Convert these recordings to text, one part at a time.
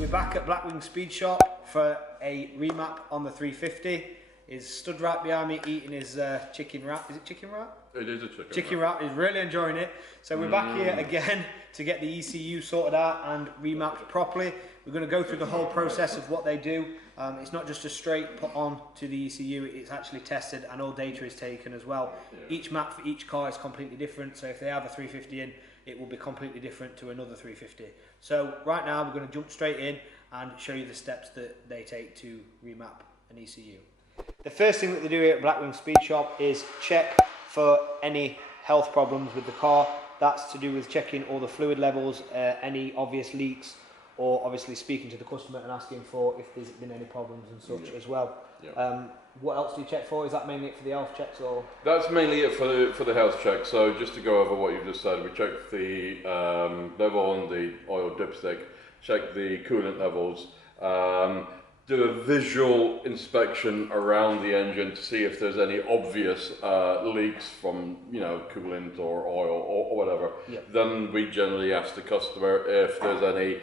We're back at BLACKWING Speed Shop for a remap on the 350. Is stood right behind me eating his chicken wrap. Is it chicken wrap? It is a chicken, chicken wrap. He's really enjoying it. So we're back here again to get the ECU sorted out and remapped properly. We're going to go through the whole process of what they do. It's not just a straight put on to the ECU, it's actually tested and all data is taken as well. Yeah. Each map for each car is completely different, so if they have a 350 in, it will be completely different to another 350. So right now we're going to jump straight in and show you the steps that they take to remap an ECU. The first thing that they do here at BLACKWING Speed Shop is check for any health problems with the car. That's to do with checking all the fluid levels, any obvious leaks, or obviously speaking to the customer and asking for if there's been any problems and such as well. Yeah. What else do you check for? Is that mainly it for the health checks, or? That's mainly it for the health check. So just to go over what you've just said, we check the level on the oil dipstick, check the coolant levels, do a visual inspection around the engine to see if there's any obvious leaks from, you know, coolant or oil or whatever. Yep. Then we generally ask the customer if there's any,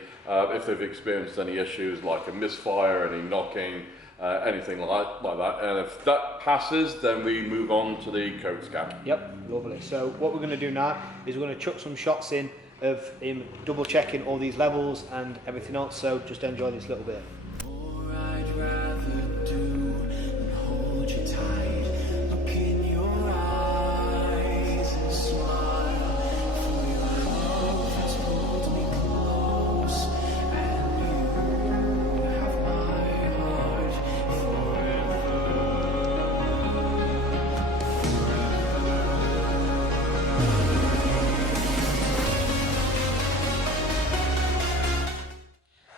if they've experienced any issues like a misfire, any knocking, anything like that. And if that passes, then we move on to the code scan. Yep, lovely. So what we're going to do now is we're going to chuck some shots in of him double checking all these levels and everything else. So just enjoy this little bit.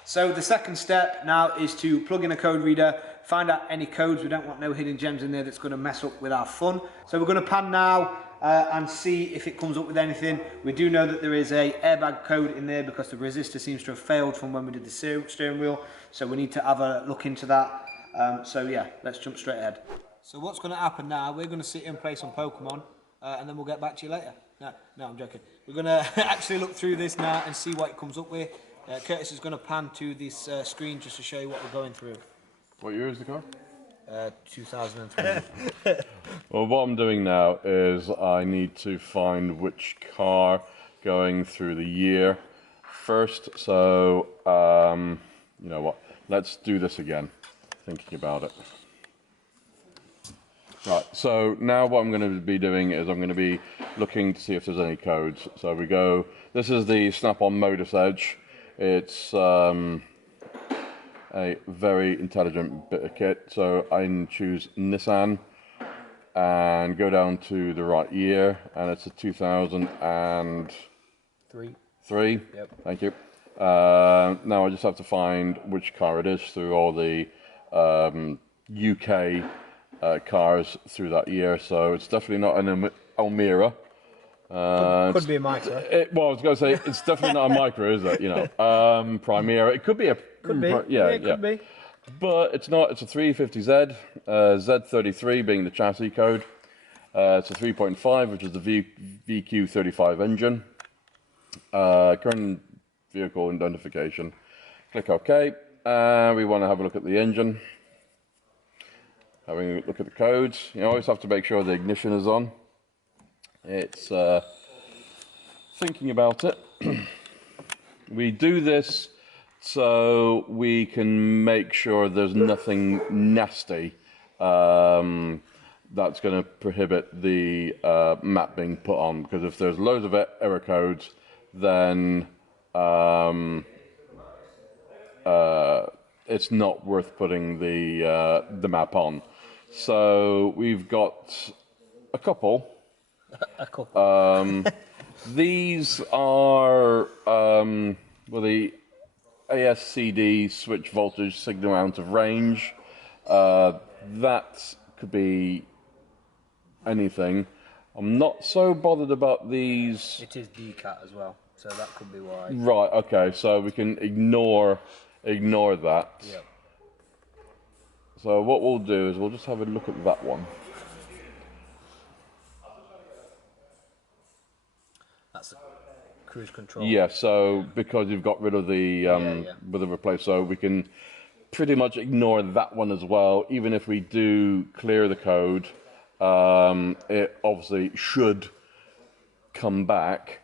So the second step now is to plug in a code reader, find out any codes. We don't want no hidden gems in there that's going to mess up with our fun. So we're going to pan now and see if it comes up with anything. We do know that there is a airbag code in there because the resistor seems to have failed from when we did the steering wheel. So we need to have a look into that. So yeah, let's jump straight ahead. So what's going to happen now, we're going to sit and play some Pokemon and then we'll get back to you later. No, I'm joking. We're going to actually look through this now and see what it comes up with. Curtis is going to pan to this screen just to show you what we're going through. What year is the car? 2003. Well, what I'm doing now is I need to find which car going through the year first. So, you know what? Let's do this again, thinking about it. Right, so now what I'm going to be doing is I'm going to be looking to see if there's any codes. So we go, this is the Snap-on Modus Edge. It's a very intelligent bit of kit, so I can choose Nissan and go down to the right year, and it's a 2003. Yep. Thank you. Now I just have to find which car it is through all the UK cars through that year, so it's definitely not an Almira. Could be a Micra. Well, I was going to say, it's definitely not a Micra, is it? You know, Primera. It could be a... Could be. Yeah, it could be. But it's not. It's a 350Z, Z33 being the chassis code. It's a 3.5, which is the VQ35 engine. Current vehicle identification. Click OK. We want to have a look at the engine. Having a look at the codes. You always have to make sure the ignition is on. It's thinking about it. We do this so we can make sure there's nothing nasty that's going to prohibit the map being put on, because if there's loads of error codes, then it's not worth putting the map on. So we've got a couple. These are well, the ASCD switch voltage signal out of range. That could be anything. I'm not so bothered about these. It is DCAT as well, so that could be why. Right. Okay. So we can ignore that. Yep. So what we'll do is we'll just have a look at that one. That's the cruise control. Yeah, so because you've got rid of the with the replace, so we can pretty much ignore that one as well. Even if we do clear the code, it obviously should come back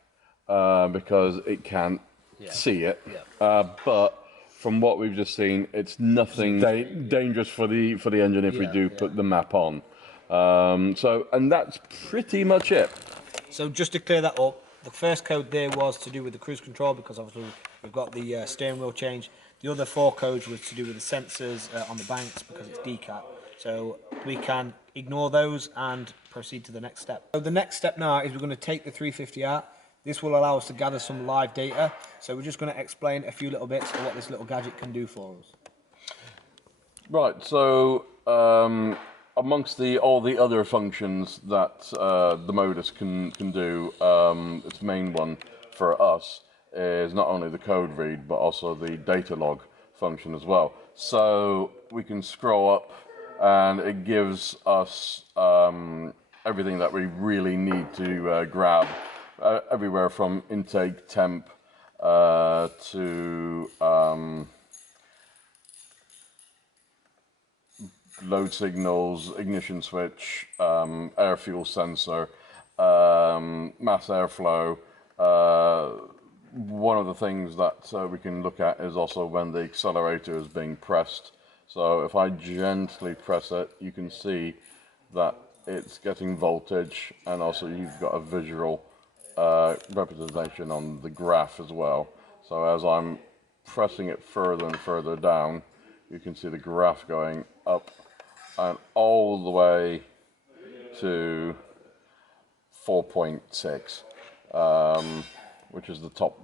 because it can't see it. But from what we've just seen, it's nothing dangerous for the engine if we do put the map on. And that's pretty much it. So just to clear that up, the first code there was to do with the cruise control, because obviously we've got the steering wheel change. The other 4 codes was to do with the sensors on the banks, because it's DCAT. So we can ignore those and proceed to the next step. So the next step now is we're going to take the 350 out. This will allow us to gather some live data. So we're just going to explain a few little bits of what this little gadget can do for us. Right, so amongst all the other functions that the modus can do, its main one for us is not only the code read, but also the data log function as well. So we can scroll up and it gives us everything that we really need to grab, everywhere from intake, temp, to load signals, ignition switch, air fuel sensor, mass airflow. One of the things that we can look at is also when the accelerator is being pressed. So if I gently press it, you can see that it's getting voltage, and also you've got a visual representation on the graph as well. So as I'm pressing it further and further down, you can see the graph going up and all the way to 4.6, which is the top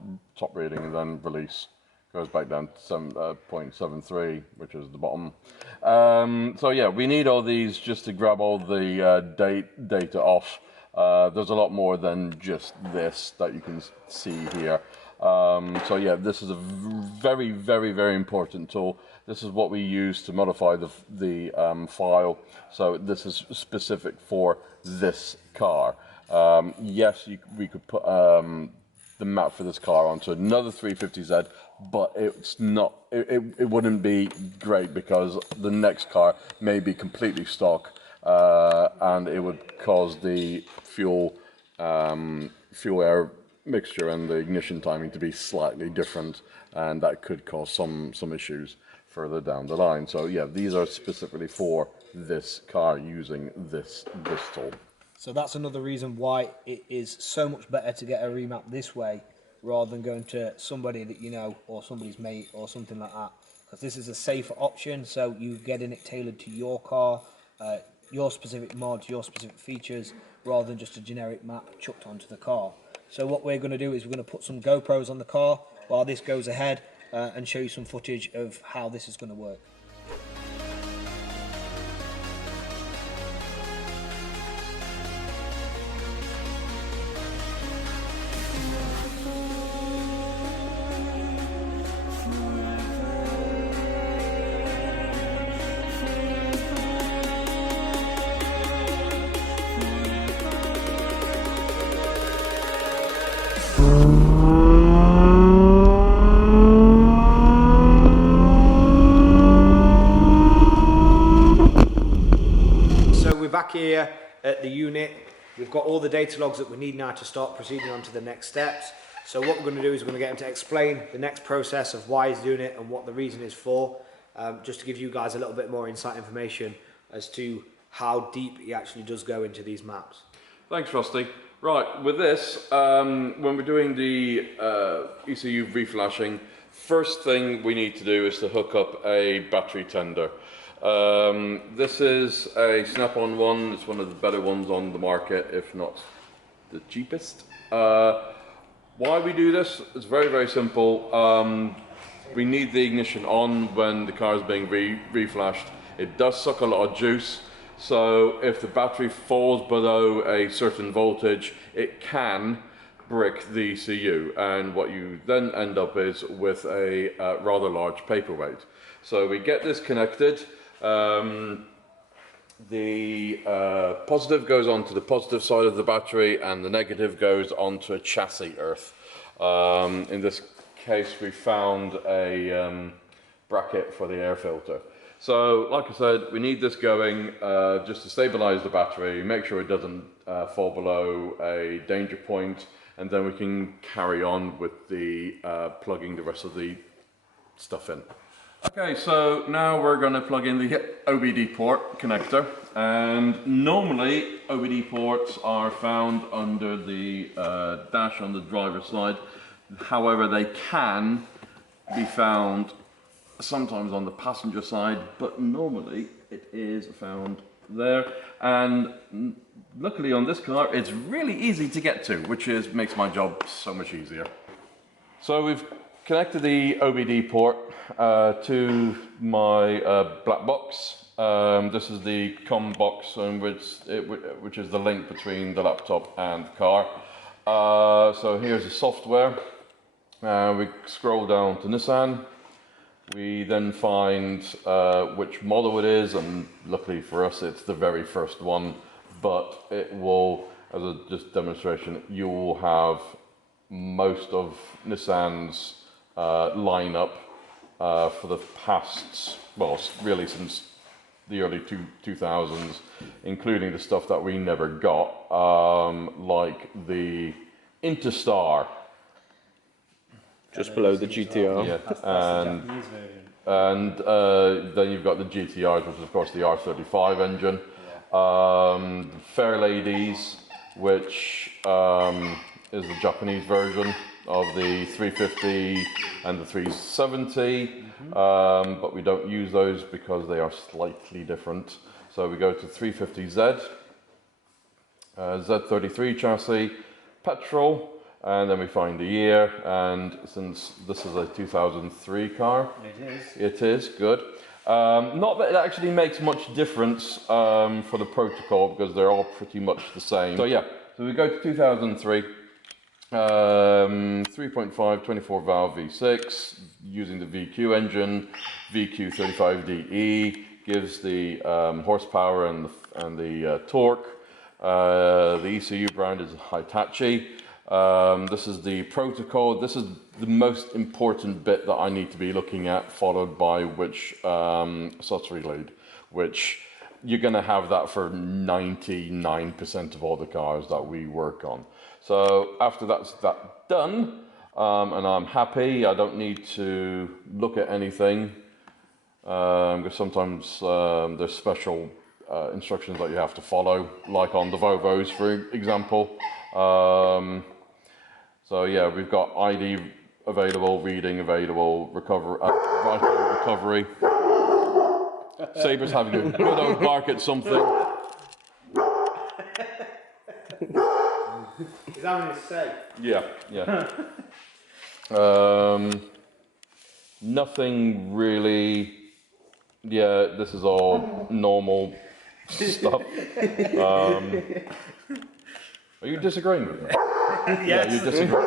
reading, and then release goes back down to 7.73, which is the bottom. So yeah, we need all these just to grab all the data off. There's a lot more than just this that you can see here. So yeah, this is a very, very, very important tool. This is what we use to modify the file. So this is specific for this car. Yes, we could put the map for this car onto another 350Z, but it's not. It wouldn't be great because the next car may be completely stock, and it would cause the fuel air mixture and the ignition timing to be slightly different, and that could cause some issues further down the line. So yeah, these are specifically for this car using this tool. So that's another reason why it is so much better to get a remap this way rather than going to somebody that you know, or somebody's mate or something like that, because this is a safer option. So you're getting it tailored to your car, your specific mods, your specific features, rather than just a generic map chucked onto the car. So what we're going to do is we're going to put some GoPros on the car while this goes ahead and show you some footage of how this is going to work. Back here at the unit, we've got all the data logs that we need now to start proceeding on to the next steps. So what we're going to do is we're going to get him to explain the next process of why he's doing it and what the reason is for, just to give you guys a little bit more insight information as to how deep he actually does go into these maps. Thanks, Rusty. Right, with this, when we're doing the ECU reflashing, first thing we need to do is to hook up a battery tender. This is a snap-on one. It's one of the better ones on the market, if not the cheapest. Why we do this? It's very, very simple. We need the ignition on when the car is being reflashed. It does suck a lot of juice, so if the battery falls below a certain voltage, it can brick the ECU, and what you then end up is with a rather large paperweight. So we get this connected. the positive goes onto the positive side of the battery and the negative goes onto a chassis earth. In this case we found a bracket for the air filter. So like I said, we need this going just to stabilize the battery, make sure it doesn't fall below a danger point, and then we can carry on with the plugging the rest of the stuff in. Okay, so now we're going to plug in the OBD port connector, and normally OBD ports are found under the dash on the driver's side. However, they can be found sometimes on the passenger side, but normally it is found there. And luckily on this car, it's really easy to get to, which makes my job so much easier. So we've connected the OBD port to my black box. This is the COM box, which is the link between the laptop and the car. So here's the software. We scroll down to Nissan. We then find which model it is, and luckily for us it's the very first one, but it will, as a just demonstration, you will have most of Nissan's lineup for the past, well, really since the early 2000s, including the stuff that we never got, like the Interstar. Just below the GTR. Yeah, That's the Japanese version. and then you've got the GTRs, which is of course the R35 engine. Yeah. Fair Ladies, which is the Japanese version of the 350 and the 370, but we don't use those because they are slightly different. So we go to 350Z, Z33 chassis, petrol, and then we find the year, and since this is a 2003 car, it is good. Not that it actually makes much difference for the protocol, because they're all pretty much the same. So yeah, so we go to 2003, 3.5 24 valve V6 using the VQ engine. VQ35DE gives the horsepower and the torque. The ECU brand is Hitachi. This is the protocol. This is the most important bit that I need to be looking at, followed by which accessory lead, which you're going to have that for 99% of all the cars that we work on. So after that's done, and I'm happy, I don't need to look at anything, because sometimes there's special instructions that you have to follow, like on the Volvos, for example. So yeah, we've got ID available, reading available, vital recovery. Saber's having a good old bark at something. Is that what it's say? Yeah, yeah. Nothing really. Yeah, this is all normal stuff. Are you disagreeing with me? Yes. Yeah, you disagree.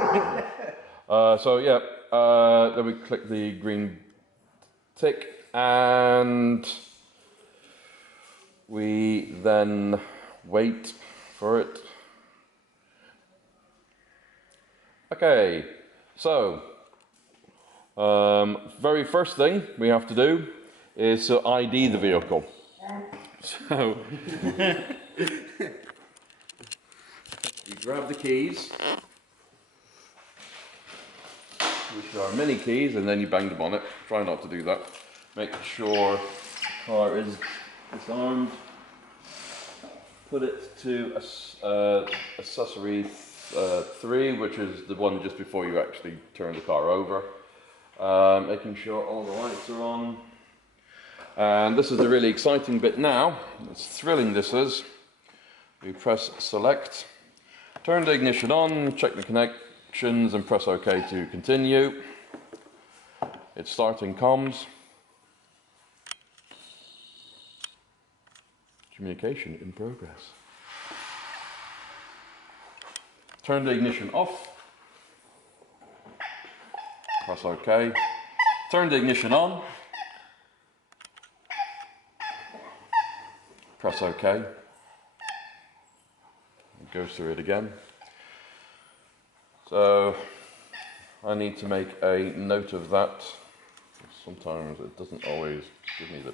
So yeah, then we click the green tick, and we then wait for it. Okay, so very first thing we have to do is to ID the vehicle. So you grab the keys, which are mini keys, and then you bang the bonnet. Try not to do that. Make sure the car is disarmed. Put it to accessory 3, which is the one just before you actually turn the car over. Making sure all the lights are on. And this is the really exciting bit now. It's thrilling, this is. We press select. Turn the ignition on, check the connections, and press OK to continue. It's starting comms. Communication in progress. Turn the ignition off. Press OK. Turn the ignition on. Press OK. It goes through it again. So I need to make a note of that. Sometimes it doesn't always give me the...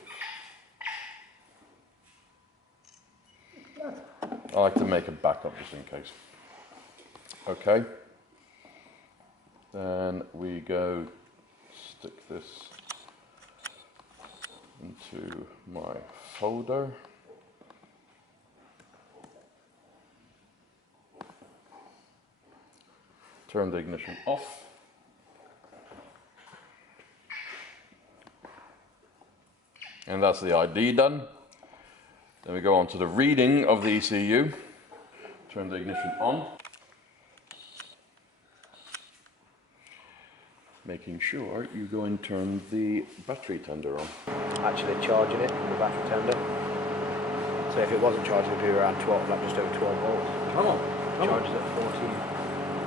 I like to make a backup just in case. Okay. Then we go stick this into my folder. Turn the ignition off. And that's the ID done. Then we go on to the reading of the ECU. Turn the ignition on. Making sure you go and turn the battery tender on. Actually charging it with the battery tender. So if it wasn't charging, it would be around 12, like just over 12 volts. Come on. Charges at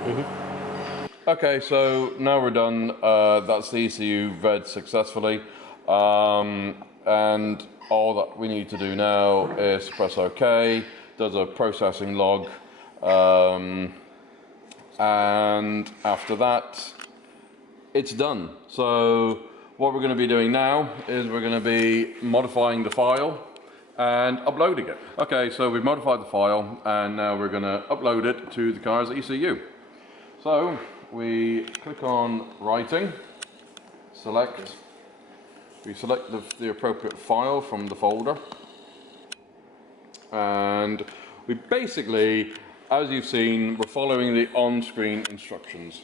14. Okay, so now we're done. That's the ECU read successfully. And all that we need to do now is press OK. Does a processing log. And after that, it's done. So what we're going to be doing now is we're going to be modifying the file and uploading it. Okay, so we've modified the file and now we're going to upload it to the car's ECU. So we click on writing, select, we select the appropriate file from the folder, and we basically, as you've seen, we're following the on-screen instructions.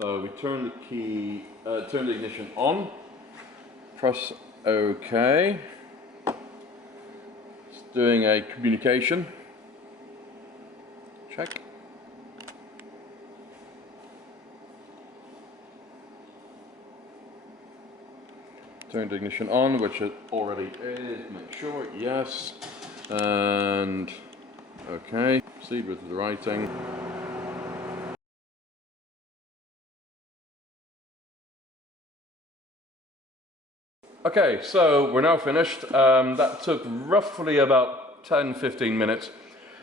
So we turn the key, turn the ignition on, press OK. It's doing a communication. Check. Turn the ignition on, which it already is. Make sure, yes. And OK. Proceed with the writing. Okay, so we're now finished. That took roughly about 10-15 minutes.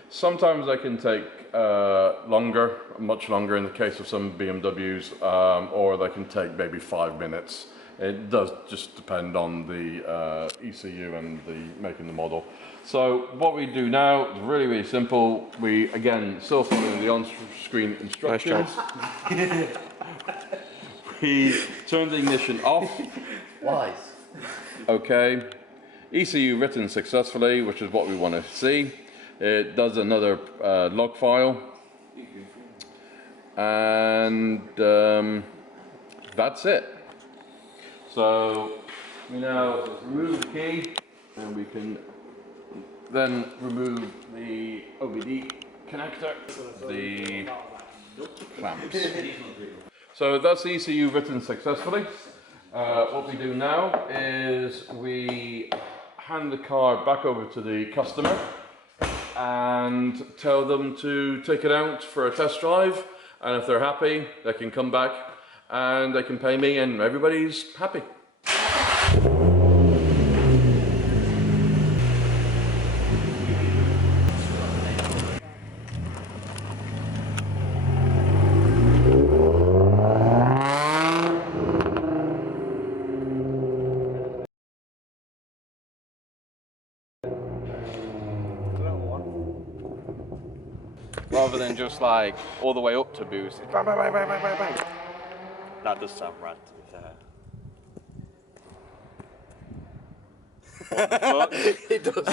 Sometimes they can take longer, much longer in the case of some BMWs, or they can take maybe 5 minutes. It does just depend on the ECU and the make and the model. So what we do now is really, really simple. We, again, still following the on-screen instructions. We turn the ignition off. Wise. Okay, ECU written successfully, which is what we want to see. It does another log file, and that's it. So we now remove the key, and we can then remove the OBD connector, the clamps. So that's the ECU written successfully. What we do now is we hand the car back over to the customer and tell them to take it out for a test drive, and if they're happy they can come back and they can pay me and everybody's happy. Rather than just like all the way up to boost. Bang, bang, bang, bang, bang, bang, bang. That does sound rad, to be fair. It does.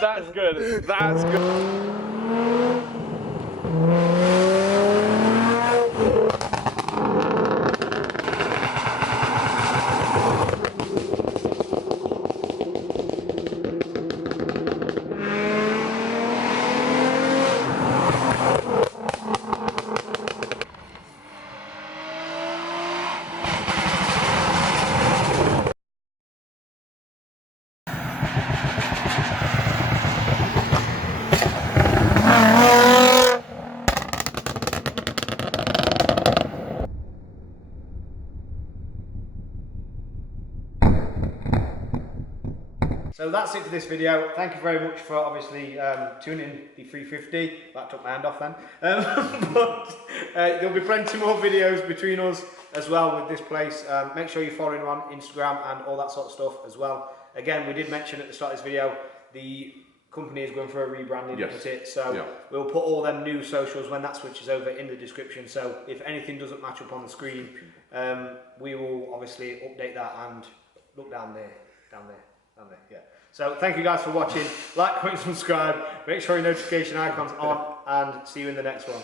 That's good. That's good. So that's it for this video. Thank you very much for obviously tuning the 350. That took my hand off then. But there'll be plenty more videos between us as well with this place. Make sure you're following them on Instagram and all that sort of stuff as well. Again, we did mention at the start of this video, the company is going for a rebranding, Yes. isn't it? So we'll put all them new socials when that switches over in the description. So if anything doesn't match up on the screen, we will obviously update that and look down there. Yeah. So thank you guys for watching. Like, comment, subscribe. Make sure your notification icon's on, and see you in the next one.